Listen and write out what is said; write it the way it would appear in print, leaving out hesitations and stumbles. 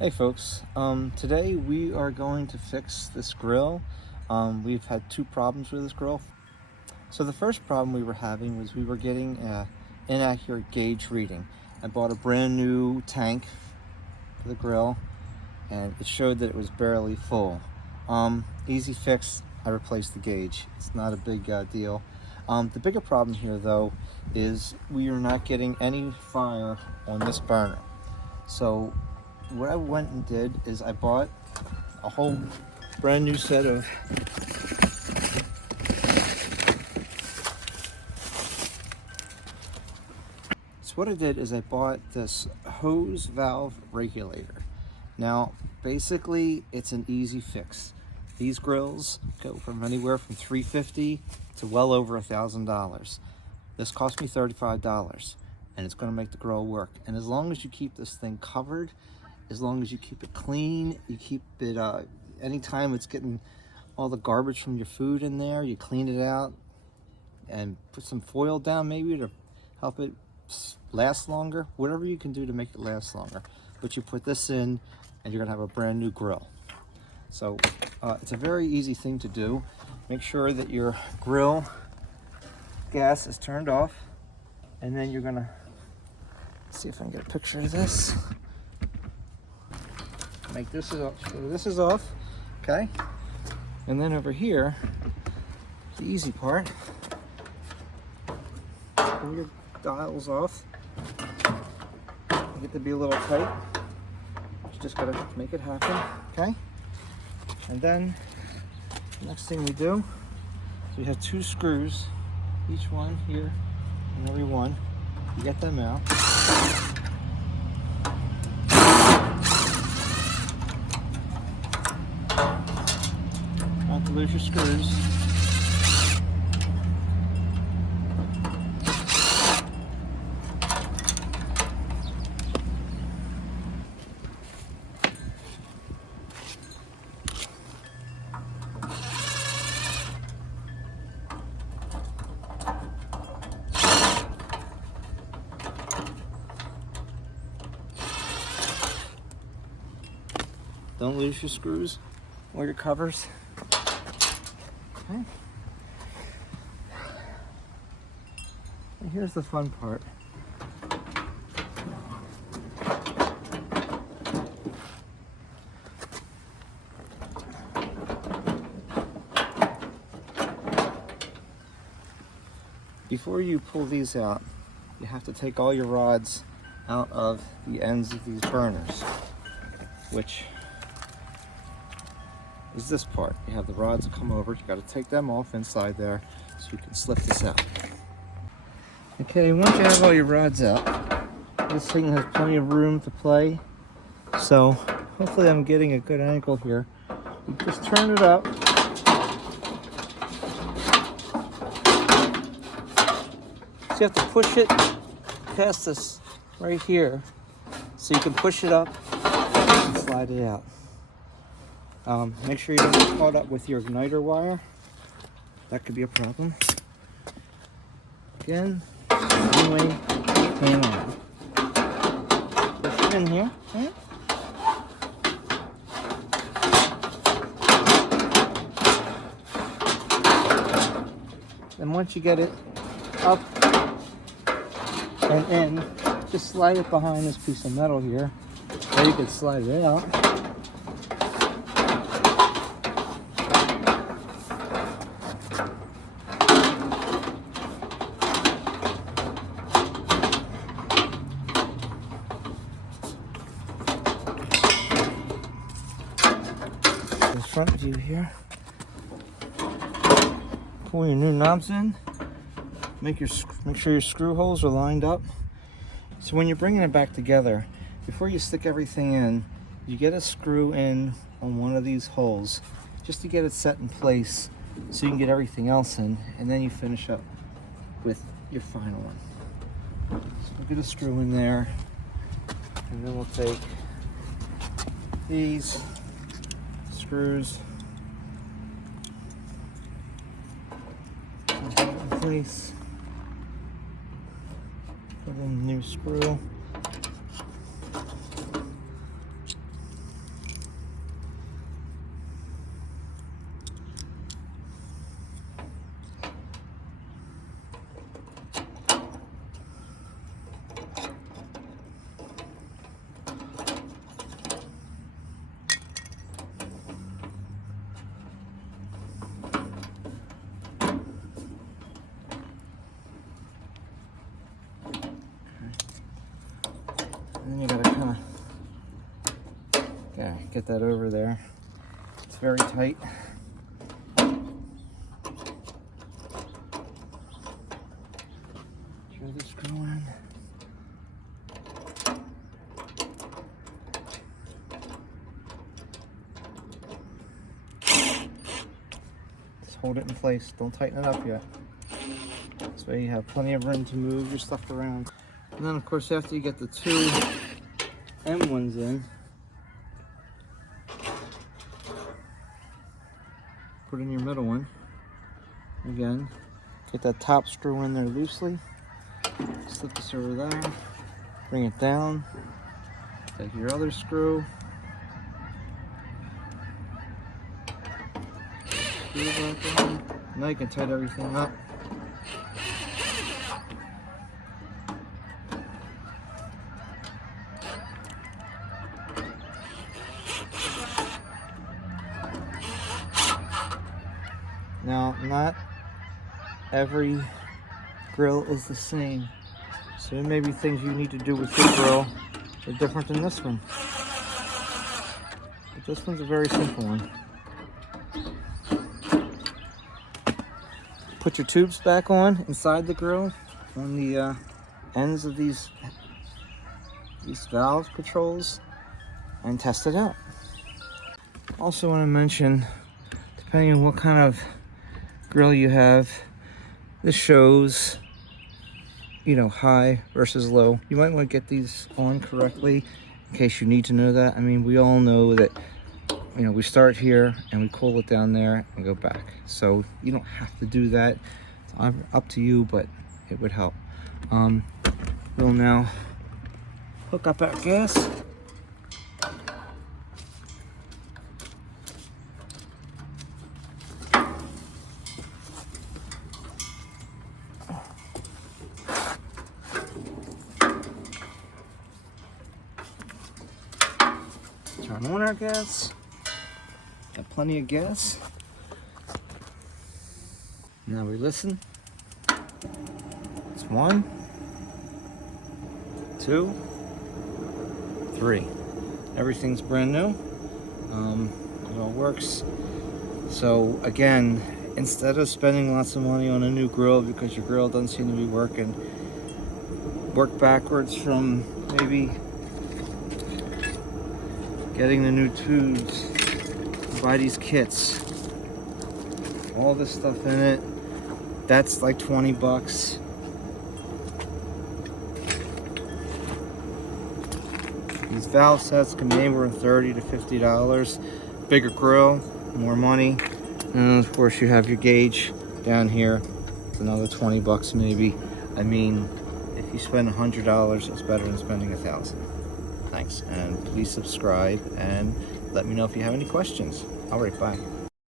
Hey folks, today we are going to fix this grill. We've had two problems with this grill. So the first problem we were having was we were getting an inaccurate gauge reading. I bought a brand new tank for the grill and it showed that it was barely full. Easy fix, I replaced the gauge. It's not a big deal. The bigger problem here though is we are not getting any fire on this burner. So what I went and did is I bought a whole brand new set of I bought this hose valve regulator. Now basically it's an easy fix. These grills go from anywhere from $350 to well over $1,000. This cost me $35 and it's going to make the grill work. And as long as you keep this thing covered, as long as you keep it clean, you keep it, anytime it's getting all the garbage from your food in there, you clean it out and put some foil down maybe to help it last longer. Whatever you can do to make it last longer. But you put this in and you're gonna have a brand new grill. So it's a very easy thing to do. Make sure that your grill gas is turned off, and then you're gonna see if I can get a picture of this. Make this is off, so this is off, okay? And then over here, the easy part, pull your dials off. You get to be a little tight. You just gotta make it happen, okay? And then the next thing we do is we have two screws, each one here and every one. You get them out. Not to lose your screws. Don't lose your screws or your covers. Okay. And here's the fun part. Before you pull these out, you have to take all your rods out of the ends of these burners, which is this part. You have the rods that come over. You got to take them off inside there so you can slip this out. Okay, once you have all your rods out, this thing has plenty of room to play. So hopefully I'm getting a good angle here. You just turn it up. So you have to push it past this right here so you can push it up and slide it out. Make sure you don't get caught up with your igniter wire. That could be a problem. Again, same way, hang on. Push it in here. Okay. Then once you get it up and in, just slide it behind this piece of metal here, or you could slide it out. Front view here. Pull your new knobs in. Make sure your screw holes are lined up. So when you're bringing it back together, before you stick everything in, you get a screw in on one of these holes just to get it set in place so you can get everything else in, and then you finish up with your final one. So we'll get a screw in there, and then we'll take these screws, put it in place, put in a new screw, Okay, get that over there. It's very tight. Try this screw in. Just hold it in place. Don't tighten it up yet. This way you have plenty of room to move your stuff around. And then of course after you get the two M1s in, put in your middle one. Again, get that top screw in there loosely. Slip this over there. Bring it down. Take your other screw. Screw it back on. Now you can tighten everything up. Now, not every grill is the same, so there may be things you need to do with your grill that are different than this one. But this one's a very simple one. Put your tubes back on inside the grill on the ends of these valve controls and test it out. Also want to mention, depending on what kind of grill you have, this shows, you know, high versus low. You might want to get these on correctly in case you need to know that. I mean, we all know that, you know, we start here and we cool it down there and go back. So you don't have to do that. It's up to you, but it would help. We'll now hook up our gas. Turn on our gas. Got plenty of gas. Now we listen. It's 1, 2, 3. Everything's brand new. It all works. So again, instead of spending lots of money on a new grill because your grill doesn't seem to be working, work backwards from maybe getting the new tubes. Buy these kits. All this stuff in it. That's like 20 bucks. These valve sets can be anywhere from $30 to $50. Bigger grill, more money. And of course you have your gauge down here. It's another 20 bucks maybe. I mean, if you spend $100, it's better than spending $1,000. Thanks, and please subscribe and let me know if you have any questions. All right, bye.